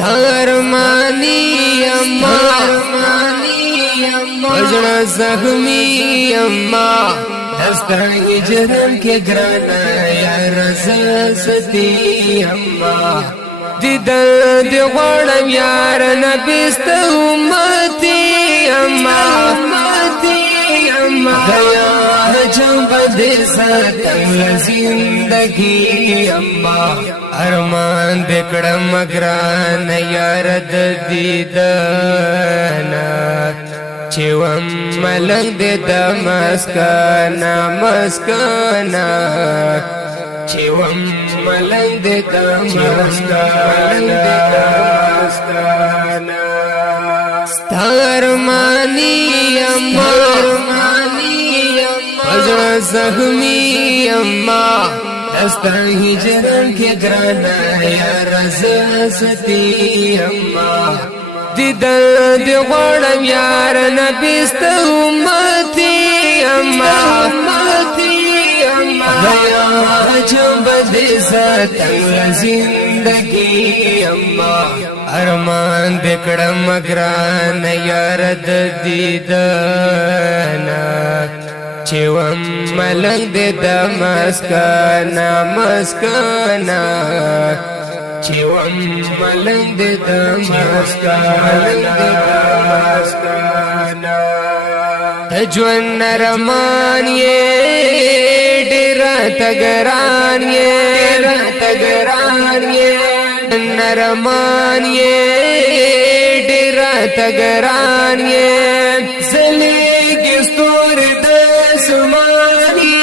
ستارمانی اما وجڑا زخمی اما دستا ہجرن کے گرانا یا رضا ستی اما دیدن دی غوڑم یار نبیست امتی اما گیا جنب دیسا تنگ زندگی اما ارمان بکڑم اگران یارد دیدانا چیوم ملنگ دیدا مسکانا مسکانا چیوم ملنگ دیدا مسکانا ستارمانی اما وزر زخمی اما دستا ہجرن کے گرانا یا رضا ستی اما دیدن دی غوڑم یار نبیست امتی اما گیا جنب دیسا تنگ زندگی اما ارمان بکڑم اگران یارد دیدانا چیوم ملنگ دیدا مسکانا مسکانا چیوم ملنگ دیدا مسکانا تجون نرمان یہ ڈیرا تگران یہ نرمان یہ ڈیرا تگران یہ زلیگی ستور دسمانی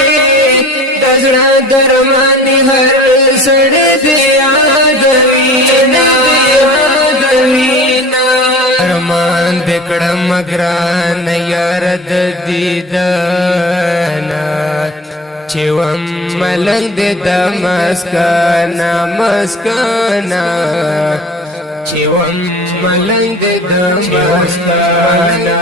دزڑا درمانی ہر سڑ دیا دوینا ارمان بکڑم اگران یارد دیدانا چیوم ملنگ دیدا مسکانا مسکانا چیوم ملنگ دیدا مسکانا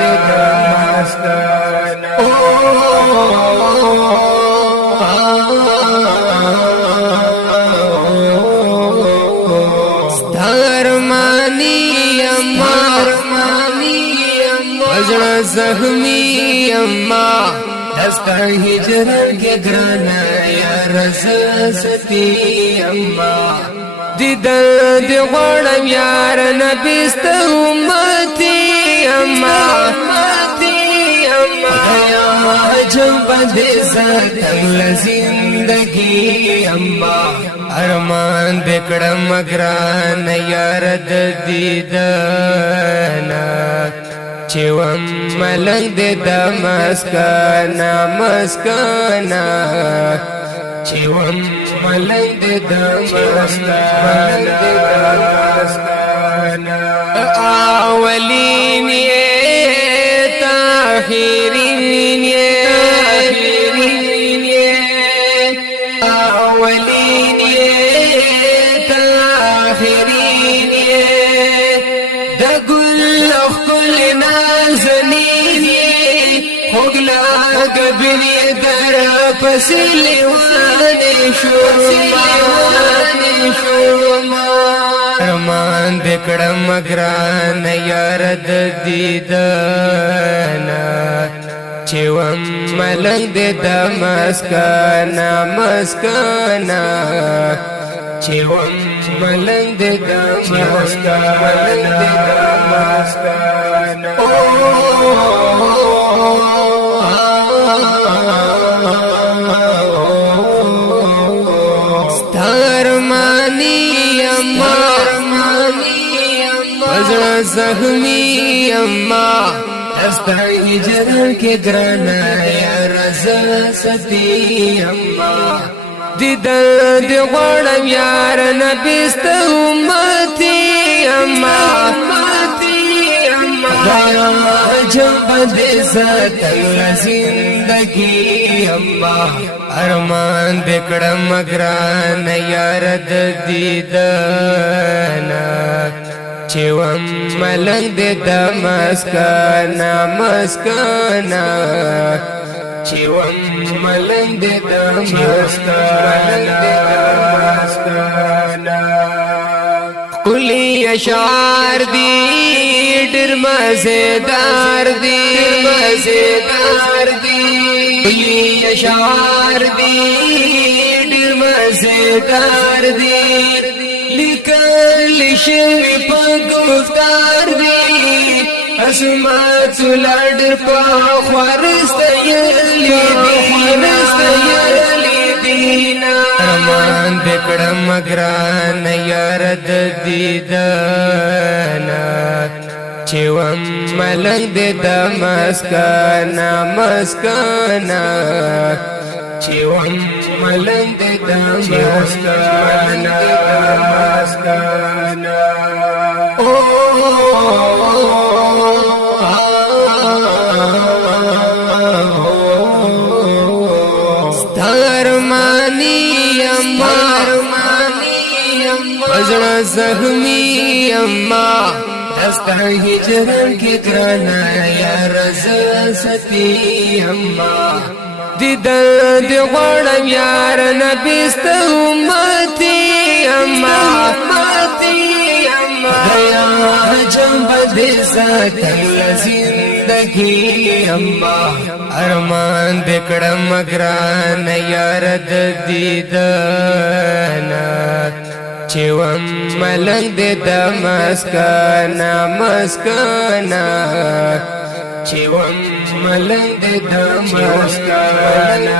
ستارمانی اما وزر زخمی اما دستا ہجرن کے گرانا یا رضا ستی اما دیدن دی غوڑم یار نبیست امتی اما گیا جنب دیسا تنگ زندگی اما ارمان بکڑم اگران یارد دیدانا چیوم ملنگ دیدا مسکانا مسکانا چیوم ملنگ دیدا مسکانا اولین یہ تاخیرین اولین یہ تاخیرین دا گل اخل نازنین خوگلا گبنی در پسلیوان شوما ارمان بکڑم اگران یارد دیدانا چیوم ملنگ دیدا مسکانا مسکانا چیوم ملنگ دیدا مسکانا ستارمانی اما وزر زخمی اما دستا ہجرن کے گرانا یا رضا ستی اما دیدن دی غوڑم یار نبیست امتی اما گیا جنب دیسا تنگ زندگی اما ارمان بکڑم اگران یارد دیدانا چیوم ملنگ دیدا مسکانا مسکانا چیوم ملنگ دیدا مسکانا کلی اشعار دی ډېر مزیدار دی کلی اشعار دی ډېر مزیدار دی لیکل شوی په گفتار دی اسمات لړ په خورستایلی دینا ارمان بکړم ګران یار د دیدنا چوم ملنګ د مسکنا چوم ملنګ د مسکنا وزړه زخمی اما دستا هجران کې ګرانا یار زستی اما دید غړم یار نبی ست امتی اما دیا جنب دې ساتل زندگی اما ارمان دکړم ګران یار د دیدنا چوم ملنګ د مسکنا چوم ملنګ د مسکنا